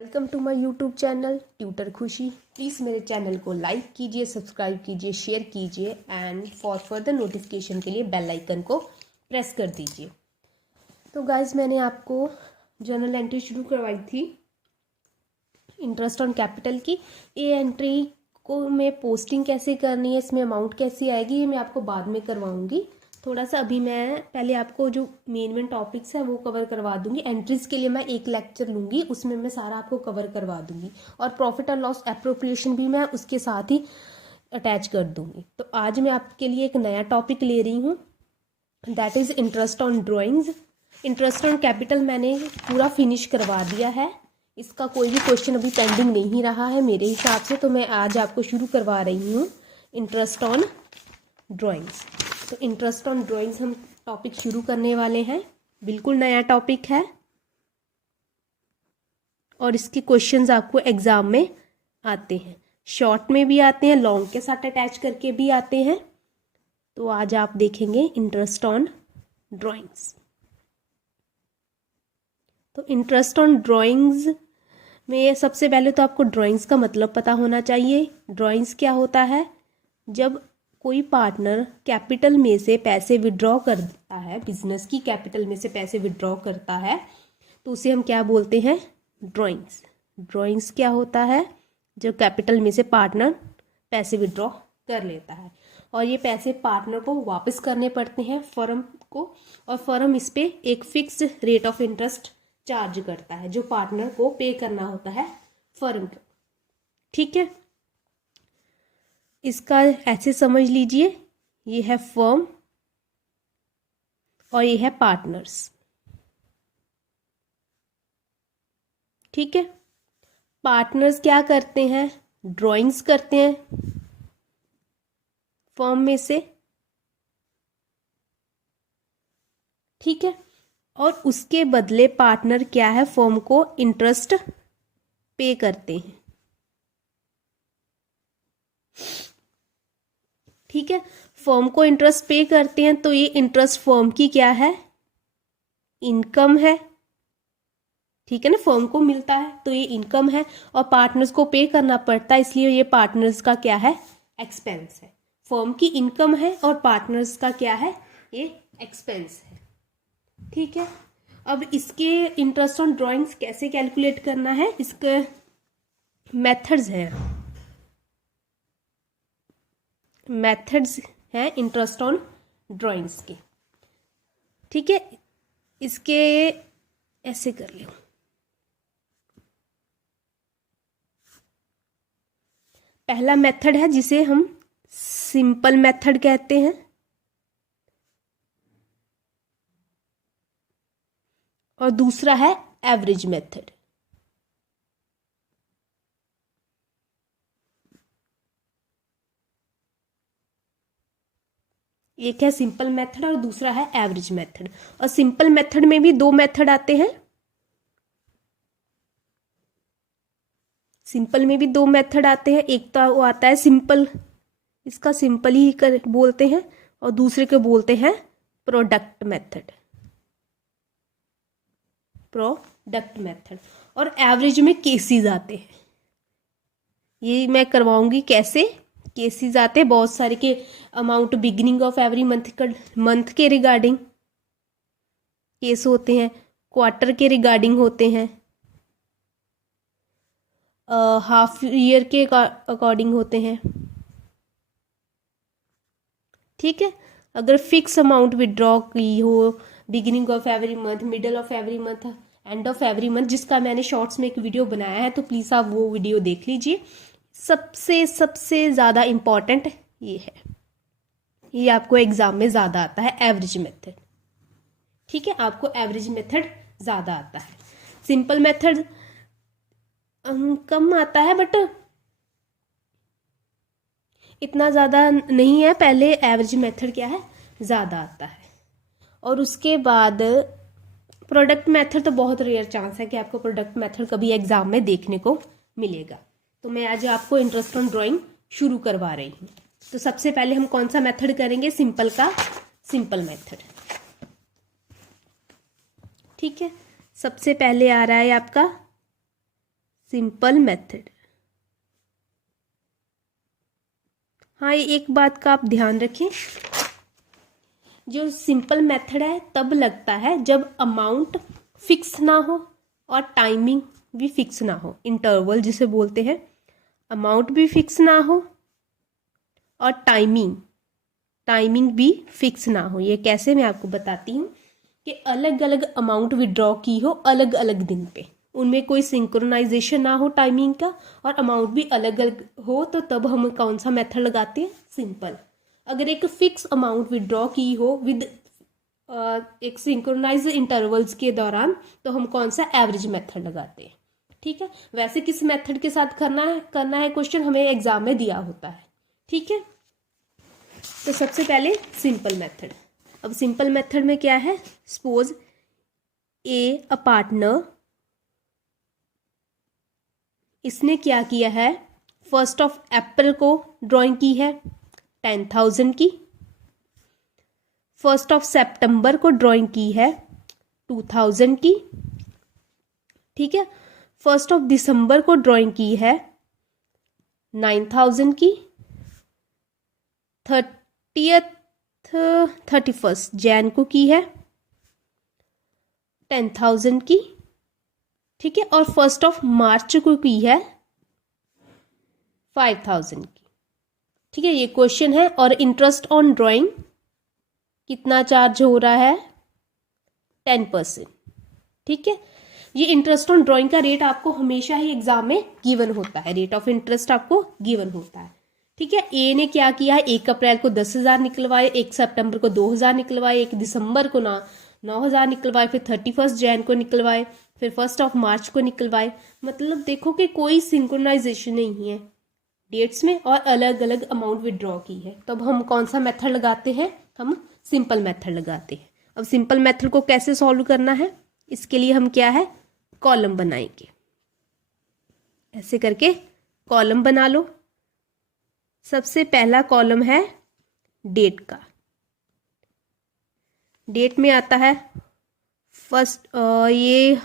Welcome to my YouTube channel tutor Khushi. Please मेरे channel को like कीजिए, सब्सक्राइब कीजिए, शेयर कीजिए एंड फॉर फर्दर नोटिफिकेशन के लिए बेल आइकन को प्रेस कर दीजिए। तो गाइज, मैंने आपको जर्नल एंट्री शुरू करवाई थी इंटरेस्ट ऑन कैपिटल की। ये एंट्री को मैं पोस्टिंग कैसे करनी है, इसमें अमाउंट कैसी आएगी, ये मैं आपको बाद में करवाऊंगी। थोड़ा सा अभी मैं पहले आपको जो मेन टॉपिक्स है वो कवर करवा दूंगी। एंट्रीज के लिए मैं एक लेक्चर लूंगी, उसमें मैं सारा आपको कवर करवा दूंगी और प्रॉफिट और लॉस एप्रोप्रिएशन भी मैं उसके साथ ही अटैच कर दूंगी। तो आज मैं आपके लिए एक नया टॉपिक ले रही हूँ, that is interest on drawings. Interest on capital मैंने पूरा फिनिश करवा दिया है, इसका कोई भी क्वेश्चन अभी पेंडिंग नहीं रहा है मेरे हिसाब से। तो मैं आज आपको शुरू करवा रही हूँ इंटरेस्ट ऑन ड्राइंग्स। तो इंटरेस्ट ऑन ड्राइंग्स हम टॉपिक शुरू करने वाले हैं, बिल्कुल नया टॉपिक है और इसके क्वेश्चंस आपको एग्जाम में आते हैं, शॉर्ट में भी आते हैं, लॉन्ग के साथ अटैच करके भी आते हैं। तो आज आप देखेंगे इंटरेस्ट ऑन ड्राइंग्स। तो इंटरेस्ट ऑन ड्राइंग्स में सबसे पहले तो आपको ड्राइंग्स का मतलब पता होना चाहिए। ड्राइंग्स क्या होता है? जब कोई पार्टनर कैपिटल में से पैसे विड्रॉ करता है, बिजनेस की कैपिटल में से पैसे विड्रॉ करता है, तो उसे हम क्या बोलते हैं? ड्राइंग्स। ड्राइंग्स क्या होता है? जब कैपिटल में से पार्टनर पैसे विड्रॉ कर लेता है और ये पैसे पार्टनर को वापस करने पड़ते हैं फर्म को, और फर्म इस पे एक fix rate of interest charge करता है जो पार्टनर को पे करना होता है फर्म को। ठीक है, इसका ऐसे समझ लीजिए, ये है फर्म और ये है पार्टनर्स। ठीक है, पार्टनर्स क्या करते हैं? ड्राइंग्स करते हैं फर्म में से। ठीक है, और उसके बदले पार्टनर क्या है? फर्म को इंटरेस्ट पे करते हैं। ठीक है, फर्म को इंटरेस्ट पे करते हैं, तो ये इंटरेस्ट फर्म की क्या है? इनकम है। ठीक है ना, फर्म को मिलता है तो ये इनकम है और पार्टनर्स को पे करना पड़ता है, इसलिए ये पार्टनर्स का क्या है? एक्सपेंस है। फर्म की इनकम है और पार्टनर्स का क्या है? ये एक्सपेंस है। ठीक है, अब इसके इंटरेस्ट ऑन ड्राइंग्स कैसे कैलकुलेट करना है, इसके मेथड्स हैं। मेथड्स हैं इंटरेस्ट ऑन ड्राइंग्स के। ठीक है, इसके ऐसे कर लो। पहला मेथड है जिसे हम सिंपल मेथड कहते हैं और दूसरा है एवरेज मेथड। एक है सिंपल मेथड और दूसरा है एवरेज मेथड। और सिंपल मेथड में भी दो मेथड आते हैं, सिंपल में भी दो मेथड आते हैं। एक तो वो आता है सिंपल, इसका सिंपल ही कर बोलते हैं, और दूसरे को बोलते हैं प्रोडक्ट मेथड। Product method. और एवरेज में केसेस आते हैं, ये मैं करवाऊंगी कैसे केसेस आते हैं। बहुत सारे के amount beginning of every month के रिगार्डिंग केस होते हैं, क्वार्टर के रिगार्डिंग होते हैं, हाफ ईयर के अकॉर्डिंग होते हैं। ठीक है, अगर फिक्स अमाउंट विड्रॉ की हो beginning of every month, middle of every month, end of every month, जिसका मैंने शॉर्ट्स में एक वीडियो बनाया है, तो प्लीज़ आप वो वीडियो देख लीजिए। सबसे ज़्यादा इम्पॉर्टेंट ये है, ये आपको एग्जाम में ज़्यादा आता है, एवरेज मेथड। ठीक है, आपको एवरेज मेथड ज़्यादा आता है, सिंपल मेथड कम आता है, बट इतना ज़्यादा नहीं है। पहले एवरेज मेथड क्या है? ज़्यादा आता है। और उसके बाद प्रोडक्ट मेथड तो बहुत रेयर चांस है कि आपको प्रोडक्ट मेथड कभी एग्जाम में देखने को मिलेगा। तो मैं आज आपको इंटरेस्ट ऑन ड्राइंग शुरू करवा रही हूँ। तो सबसे पहले हम कौन सा मेथड करेंगे? सिंपल का सिंपल मेथड। ठीक है, सबसे पहले आ रहा है आपका सिंपल मेथड। हाँ, ये एक बात का आप ध्यान रखें, जो सिंपल मेथड है तब लगता है जब अमाउंट फिक्स ना हो और टाइमिंग भी फिक्स ना हो, इंटरवल जिसे बोलते हैं, अमाउंट भी फिक्स ना हो और टाइमिंग भी फिक्स ना हो। ये कैसे, मैं आपको बताती हूँ कि अलग अलग अमाउंट विड्रॉ की हो अलग अलग दिन पे, उनमें कोई सिंक्रोनाइजेशन ना हो टाइमिंग का, और अमाउंट भी अलग अलग हो, तो तब हम कौन सा मेथड लगाते हैं, सिंपल। अगर एक फिक्स अमाउंट विड्रॉ की हो विद एक सिंक्रोनाइज इंटरवल्स के दौरान, तो हम कौन सा एवरेज मेथड लगाते हैं। ठीक है, वैसे किस मेथड के साथ करना है क्वेश्चन हमें एग्जाम में दिया होता है। ठीक है, तो सबसे पहले सिंपल मेथड। अब सिंपल मेथड में क्या है, सपोज अ पार्टनर, इसने क्या किया है, 1 अप्रैल को ड्राइंग की है 10,000 की, 1 सितंबर को ड्राइंग की है 2,000 की, ठीक है। 1 दिसंबर को ड्राइंग की है 9,000 की, 31 जैन को की है 10,000 की, ठीक है। और 1 मार्च को की है 5,000 की, ठीक है। ये क्वेश्चन है। और इंटरेस्ट ऑन ड्राइंग कितना चार्ज हो रहा है, 10%, ठीक है। ये इंटरेस्ट ऑन ड्राइंग का रेट आपको हमेशा ही एग्जाम में गिवन होता है, रेट ऑफ इंटरेस्ट आपको गिवन होता है, ठीक है। ए ने क्या किया है, 1 अप्रैल को 10,000 निकलवाए, 1 सितंबर को 2,000 निकलवाए, 1 दिसंबर को 9,000 निकलवाए, फिर 31 जैन को निकलवाए, फिर 1 मार्च को निकलवाए। मतलब देखो कि कोई सिंक्रोनाइजेशन नहीं है डेट्स में, और अलग अलग अमाउंट विड्रॉ की है। तब हम कौन सा मेथड लगाते हैं, हम सिंपल मेथड लगाते हैं। अब सिंपल मेथड को कैसे सॉल्व करना है, इसके लिए हम क्या है, कॉलम बनाएंगे। ऐसे करके कॉलम बना लो। सबसे पहला कॉलम है डेट का। डेट में आता है ये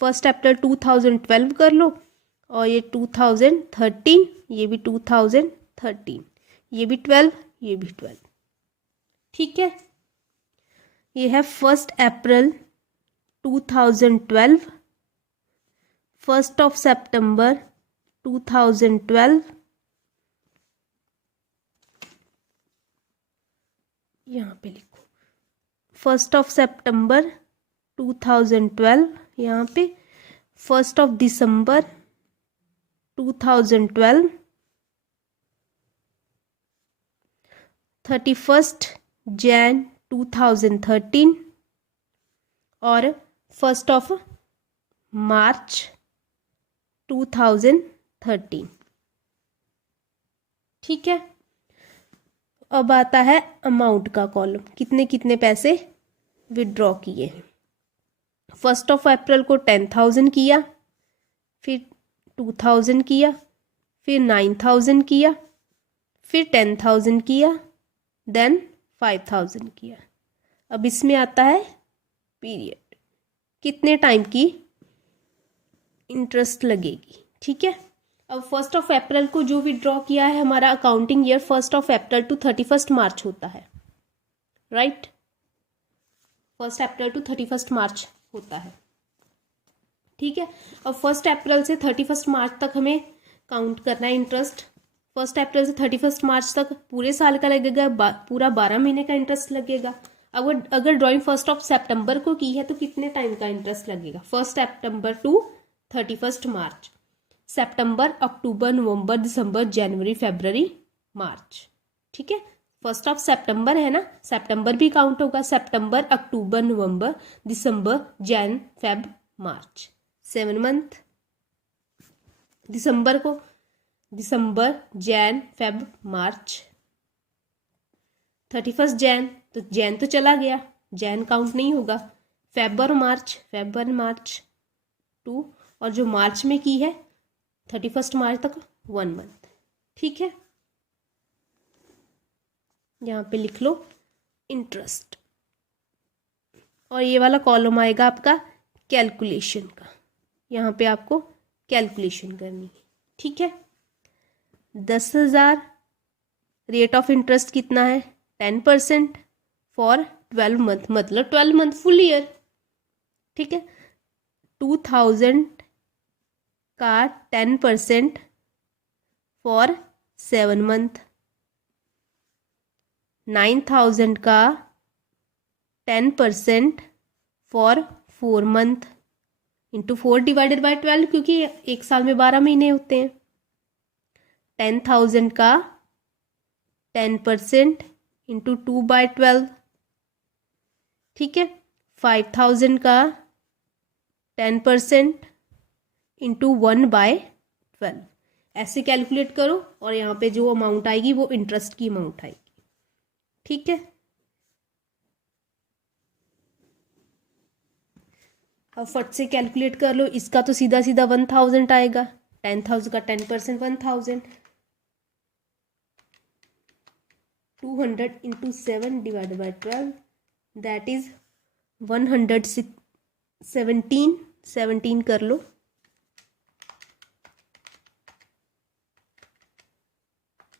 1 अप्रैल 2012 कर लो, और ये 2013, ये भी 2013, ये भी 12, ये भी 12, ठीक है। ये है 1 अप्रैल 2012, 1 सितंबर 2012, यहाँ पे लिखो 1 सितंबर 2012, यहाँ पे 1 दिसंबर 2012, 31 जैन 2013 और 1 मार्च 2013, ठीक है। अब आता है अमाउंट का कॉलम, कितने कितने पैसे विड्रॉ किए हैं। 1 अप्रैल को 10,000 किया, फिर 2,000 किया, फिर 9,000 किया, फिर 10,000 किया, देन 5,000 किया। अब इसमें आता है पीरियड, कितने टाइम की इंटरेस्ट लगेगी, ठीक है। अब 1 अप्रैल को जो विड्रॉ किया है, हमारा अकाउंटिंग ईयर 1 अप्रैल टू 31 मार्च होता है, राइट। 1 अप्रैल टू 31 मार्च होता है, ठीक है। अब 1 अप्रैल से 31 मार्च तक हमें काउंट करना है इंटरेस्ट। 1 अप्रैल से 31 मार्च तक पूरे साल का लगेगा, पूरा 12 महीने का इंटरेस्ट लगेगा। अगर ड्राइंग 1 सितंबर को की है तो कितने टाइम का इंटरेस्ट लगेगा, 1 सितंबर टू 31 मार्च, सितंबर, अक्टूबर, नवंबर, दिसंबर, जनवरी, फरवरी, मार्च, ठीक है। 1 सितंबर है ना, सितंबर भी काउंट होगा, सितंबर, अक्टूबर, नवंबर, दिसंबर, जैन, फेब, मार्च, 7 मंथ। दिसंबर को दिसंबर, जैन, फेब, मार्च, 31 जैन, तो जैन तो चला गया, जैन काउंट नहीं होगा। फेब और मार्च 2, और जो मार्च में की है 31 मार्च तक 1 मंथ, ठीक है। यहाँ पे लिख लो इंटरेस्ट, और ये वाला कॉलम आएगा आपका कैलकुलेशन का। यहाँ पे आपको कैलकुलेशन करनी है। ठीक है, 10,000 रेट ऑफ इंटरेस्ट कितना है 10% फॉर 12 मंथ, मतलब 12 मंथ फुल ईयर। ठीक है, 2,000 का 10% फॉर 7 मंथ, 9,000 का 10% for 4 month into 4 divided by 12, क्योंकि एक साल में 12 महीने होते हैं। 10,000 का 10% इंटू 2/12। ठीक है, 5,000 का 10% इंटू 1/12। ऐसे कैलकुलेट करो और यहाँ पे जो अमाउंट आएगी वो इंटरेस्ट की अमाउंट आएगी। ठीक है, अब फट से कैलकुलेट कर लो। इसका तो सीधा सीधा 1,000 आएगा, 10,000 का 10% 1,000, 200 into 7 divided by 12, that is 117 कर लो।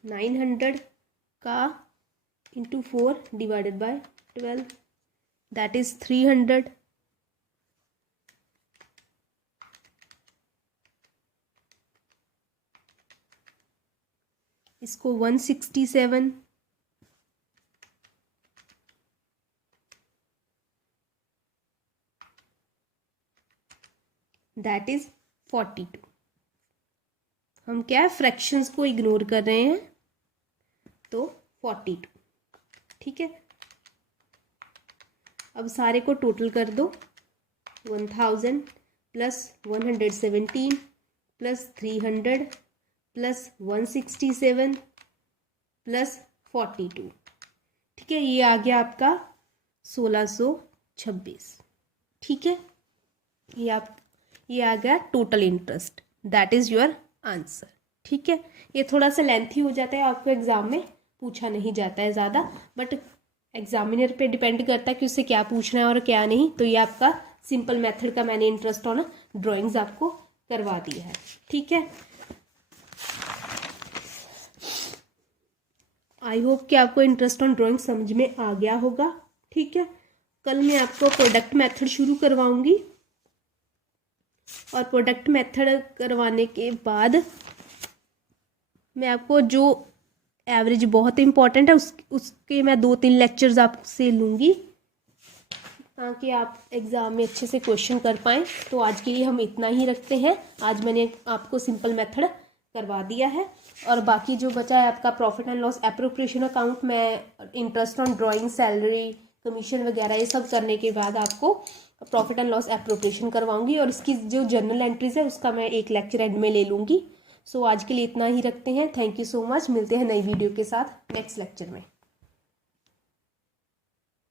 900 का into 4 divided by 12, that is 300। इसको 167, दैट इज 42। हम क्या है फ्रैक्शंस को इग्नोर कर रहे हैं, तो 42। ठीक है, अब सारे को टोटल कर दो। 1,000 प्लस 117 प्लस 300 प्लस 167 प्लस 42। ठीक है, ये आ गया आपका 1,626। ठीक है, ये आ गया total interest, that is your answer. ठीक है, ये थोड़ा सा लेंथी हो जाता है, आपको एग्जाम में पूछा नहीं जाता है ज़्यादा, बट एग्जामिनर पे डिपेंड करता है कि उससे क्या पूछना है और क्या नहीं। तो ये आपका सिंपल मेथड का मैंने इंटरेस्ट ऑन ड्राइंग्स आपको करवा दिया है। ठीक है, आई होप कि आपको इंटरेस्ट ऑन ड्राइंग समझ में आ गया होगा। ठीक है, कल मैं आपको प्रोडक्ट मेथड शुरू करवाऊंगी और प्रोडक्ट मेथड करवाने के बाद मैं आपको जो एवरेज बहुत इंपॉर्टेंट है उसके मैं 2-3 लेक्चर्स आपसे लूँगी ताकि आप एग्ज़ाम में अच्छे से क्वेश्चन कर पाएँ। तो आज के लिए हम इतना ही रखते हैं। आज मैंने आपको सिंपल मेथड करवा दिया है और बाकी जो बचा है आपका profit and loss appropriation account, मैं interest on drawing, salary, commission वगैरह ये सब करने के बाद आपको प्रॉफिट एंड लॉस एप्रोप्रिएशन करवाऊंगी और इसकी जो जर्नल एंट्रीज है उसका मैं एक लेक्चर एंड में ले लूँगी। सो आज के लिए इतना ही रखते हैं। Thank you so much. मिलते हैं नई वीडियो के साथ नेक्स्ट लेक्चर में।